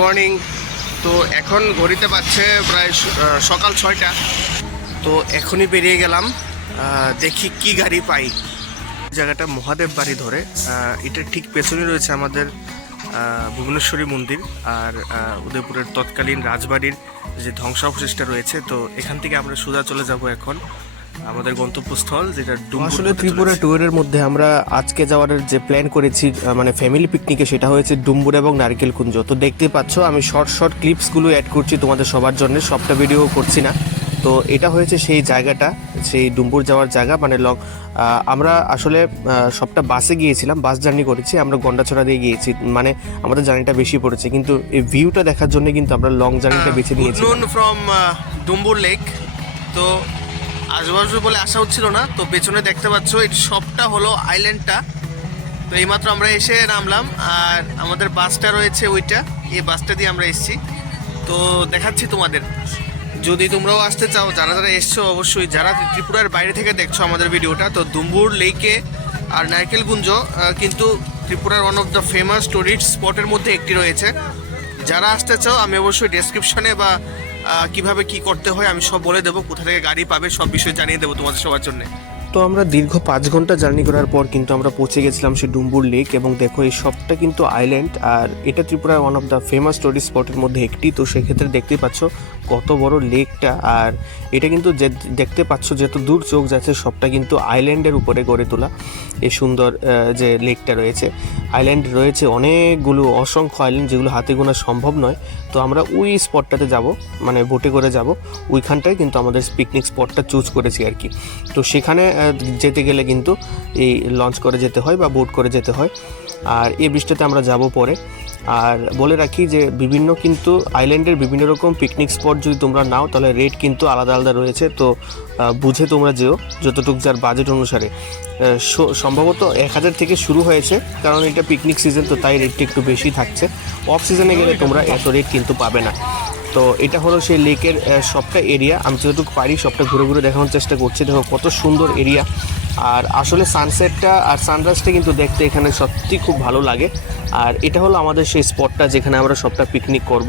Morning. তো এখন ঘড়িতে পাচ্ছে প্রায় সকাল 6টা। তো এখনই বেরিয়ে গেলাম, দেখি কি গাড়ি পাই। জায়গাটা মহাদেব বাড়ি ধরে, এটার ঠিক পেছনে রয়েছে আমাদের ভুবনেশ্বরী মন্দির আর উদয়পুরের তৎকালীন রাজবাড়ির যে ধ্বংসাবশেষটা রয়েছে। তো এখান থেকে আমরা সোজা চলে যাব এখন আমাদের গন্তব্যস্থল, যেটা আসলে ত্রিপুরা ট্যুরের মধ্যে আমরা আজকে যাওয়ার যে প্ল্যান করেছি মানে ফ্যামিলি পিকনিকে, সেটা হয়েছে ডুম্বুর এবং নারকেলকুঞ্জ। তো দেখতে পাচ্ছ আমি শর্ট ক্লিপসগুলো অ্যাড করছি তোমাদের সবার জন্য, সবটা ভিডিও করছি না। তো এটা হয়েছে সেই জায়গাটা, সেই ডুম্বুর যাওয়ার জায়গা। মানে আমরা আসলে সবটা বাসে গিয়েছিলাম, বাস জার্নি করেছি আমরা, গন্ডাছড়া দিয়ে গিয়েছি। মানে আমাদের জার্নিটা বেশি পড়েছে, কিন্তু এই ভিউটা দেখার জন্য কিন্তু আমরা লং জার্নিটা বেছে নিয়েছি। From Dumbur lake. তো আজবাজু বলে আসা হচ্ছিল না, তো পেছনে দেখতে পাচ্ছ এই সবটা হলো আইল্যান্ডটা। তো এইমাত্র আমরা এসে নামলাম, আর আমাদের বাসটা রয়েছে ওইটা, এই বাসটা দিয়ে আমরা এসেছি। তো দেখাচ্ছি তোমাদের, যদি তোমরাও আসতে চাও, যারা যারা এসছো অবশ্যই, যারা ত্রিপুরার বাইরে থেকে দেখছো আমাদের ভিডিওটা, তো ডুম্বুর লেকে আর নারকেলকুঞ্জ কিন্তু ত্রিপুরার one of the famous tourist স্পটের মধ্যে একটি রয়েছে। যারা আসতে চাও আমি অবশ্যই ডেসক্রিপশনে বা কিভাবে কি করতে হয় আমি সব বলে দেবো, কোথা থেকে গাড়ি পাবে সব বিষয় জানিয়ে দেবো তোমাদের সবার জন্য। তো আমরা দীর্ঘ 5 ঘন্টা জার্নি করার পর কিন্তু আমরা পৌঁছে গেছিলাম সেই ডুম্বুর লেক, এবং দেখো এই সবটা কিন্তু আইল্যান্ড, আর এটা ত্রিপুরার one of the famous tourist স্পটের মধ্যে একটি। তো সেক্ষেত্রে দেখতেই পাচ্ছ কত বড় লেকটা, আর এটা কিন্তু যে দেখতে পাচ্ছ যত দূর চোখ যাচ্ছে সবটা কিন্তু আইল্যান্ডের উপরে গড়ে তোলা এই সুন্দর যে লেকটা রয়েছে। আইল্যান্ড রয়েছে অনেকগুলো, অসংখ্য আইল্যান্ড, যেগুলো হাতে গোনা সম্ভব নয়। তো আমরা ওই স্পটটাতে যাব, মানে বোটে করে যাব, ওইখানটায় কিন্তু আমাদের পিকনিক স্পটটা চুজ করেছি আর কি। তো সেখানে যেতে গেলে কিন্তু এই লঞ্চ করে যেতে হয় বা বোট করে যেতে হয়, আর এই বৃষ্টিতে আমরা যাব পরে। আর বলে রাখি যে বিভিন্ন কিন্তু আইল্যান্ডের বিভিন্ন রকম পিকনিক স্পট যদি তোমরা নাও, তাহলে রেট কিন্তু আলাদা আলাদা রয়েছে। তো বুঝে তোমরা যেও, যতটুকু যার বাজেট অনুসারে। সম্ভবত 1000 থেকে শুরু হয়েছে, কারণ এটা পিকনিক সিজন, তো তাই রেটটা একটু বেশি থাকছে। অফ সিজনে গেলে তোমরা এত রেট কিন্তু পাবে না। তো এটা হলো সেই লেকের সবটা এরিয়া, আমি যতটুকু পারি সবটা ঘুরে ঘুরে দেখানোর চেষ্টা করছি। দেখো কত সুন্দর এরিয়া, আর আসলে সানসেটটা আর সানরাইজটা কিন্তু দেখতে এখানে সত্যি খুব ভালো লাগে। আর এটা হলো আমাদের সেই স্পটটা যেখানে আমরা সবটা পিকনিক করব।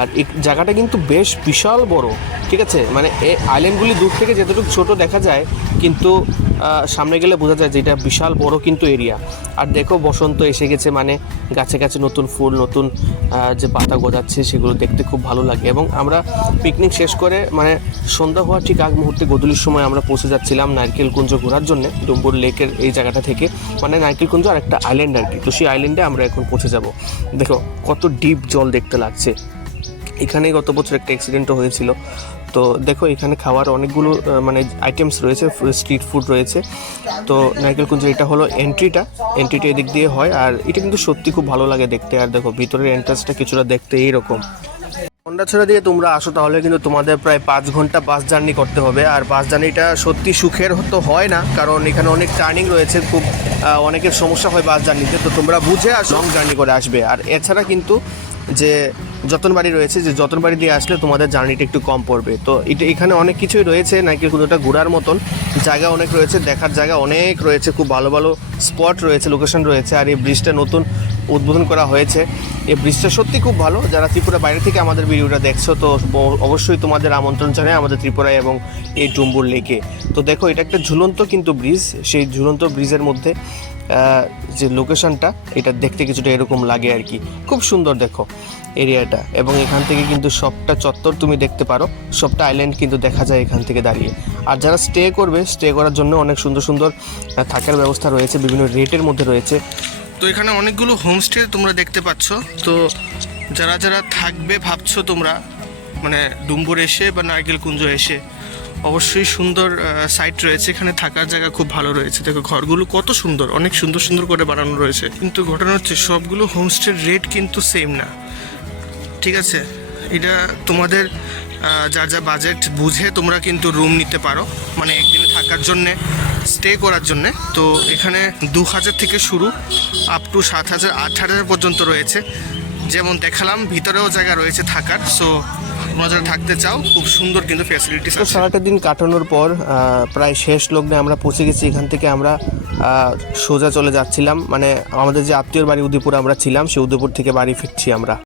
আর এই জায়গাটা কিন্তু বেশ বিশাল বড়, ঠিক আছে। মানে এই আইল্যান্ডগুলি দূর থেকে যতটুকু ছোট দেখা যায়, কিন্তু সামনে গেলে বোঝা যায় যে এটা বিশাল বড় কিন্তু এরিয়া। আর দেখো বসন্ত এসে গেছে, মানে গাছে গাছে নতুন ফুল, নতুন যে পাতা গজাচ্ছে, সেগুলো দেখতে খুব ভালো লাগে। এবং আমরা পিকনিক শেষ করে মানে সন্ধ্যা হওয়ার ঠিক আগ মুহূর্তে গোধূলির সময় আমরা পৌঁছে যাচ্ছিলাম নারকেলকুঞ্জ ঘোরার জন্য, ডুম্বুর লেকের এই জায়গাটা থেকে। মানে নারকেলকুঞ্জ আর একটা আইল্যান্ড আর কি, তো সেই আইল্যান্ডে আমরা এখন পৌঁছে যাব। দেখো কত ডিপ জল দেখতে লাগছে। এখানে গত বছর একটা অ্যাক্সিডেন্টও হয়েছিল। তো দেখো এখানে খাওয়ার অনেকগুলো মানে আইটেমস রয়েছে, স্ট্রিট ফুড রয়েছে। তো নারকেলকুঞ্জ এটা হলো এন্ট্রিটা এদিক দিয়ে হয়, আর এটা কিন্তু সত্যি খুব ভালো লাগে দেখতে। আর দেখো ভিতরের এন্ট্রান্সটা কিছুটা দেখতে এইরকম। গন্ডাছড়া দিয়ে তোমরা আসো তাহলে কিন্তু তোমাদের প্রায় 5 ঘন্টা বাস জার্নি করতে হবে। আর বাস জার্নিটা সত্যি সুখের তো হয় না, কারণ এখানে অনেক টার্নিং রয়েছে, খুব অনেকের সমস্যা হয় বাস জার্নিতে। তো তোমরা বুঝে আসো, লং জার্নি করে আসবে। আর এছাড়া কিন্তু যে যতনবাড়ি রয়েছে, যে যতনবাড়ি দিয়ে আসলে তোমাদের জার্নিটা একটু কম পড়বে। তো এটা এখানে অনেক কিছুই রয়েছে, নারকেলকুঞ্জটা ঘোরার মতন জায়গা অনেক রয়েছে, দেখার জায়গা অনেক রয়েছে, খুব ভালো ভালো স্পট রয়েছে, লোকেশন রয়েছে। আর এই ব্রিজটা নতুন উদ্বোধন করা হয়েছে, এই ব্রিজটা সত্যি খুব ভালো। যারা ত্রিপুরা বাইরে থেকে আমাদের ভিডিওটা দেখছো, তো অবশ্যই তোমাদের আমন্ত্রণ জানাই আমাদের ত্রিপুরায় এবং এই ডুম্বুর লেকে। তো দেখো এটা একটা ঝুলন্ত কিন্তু ব্রিজ, সেই ঝুলন্ত ব্রিজের মধ্যে যে লোকেশনটা, এটা দেখতে কিছুটা এরকম লাগে আর কি। খুব সুন্দর দেখো এরিয়াটা, এবং এখান থেকে কিন্তু সবটা চত্বর তুমি দেখতে পারো, সবটা আইল্যান্ড কিন্তু দেখা যায় এখান থেকে দাঁড়িয়ে। আর যারা স্টে করবে, স্টে করার জন্য অনেক সুন্দর সুন্দর থাকার ব্যবস্থা রয়েছে, বিভিন্ন রেটের মধ্যে রয়েছে। তো এখানে অনেকগুলো হোমস্টে তোমরা দেখতে পাচ্ছ। তো যারা যারা থাকবে ভাবছো তোমরা, মানে ডুম্বুর এসে বা নারকেলকুঞ্জ এসে, অবশ্যই সুন্দর সাইট রয়েছে, এখানে থাকার জায়গা খুব ভালো রয়েছে। দেখো ঘরগুলো কত সুন্দর, অনেক সুন্দর সুন্দর করে বানানো রয়েছে। কিন্তু ঘটনা হচ্ছে সবগুলো হোমস্টের রেট কিন্তু সেম না, ঠিক আছে। এটা তোমাদের যা যা বাজেট বুঝে তোমরা কিন্তু রুম নিতে পারো, মানে একদিনে থাকার জন্যে, স্টে করার জন্যে। তো এখানে 2000 থেকে শুরু আপ টু 7000 8000 পর্যন্ত রয়েছে। যেমন দেখালাম ভিতরেও জায়গা রয়েছে থাকার। সো তোমরা যারা থাকতে চাও, খুব সুন্দর কিন্তু ফ্যাসিলিটিস আছে। সারাটা দিন কাটানোর পর প্রায় শেষ লগ্নে আমরা পৌঁছে গেছি। এখান থেকে আমরা সোজা চলে যাচ্ছিলাম, মানে আমাদের যে আত্মীয়র বাড়ি উদয়পুর আমরা ছিলাম, সেই উদয়পুর থেকে বাড়ি ফিরছি আমরা।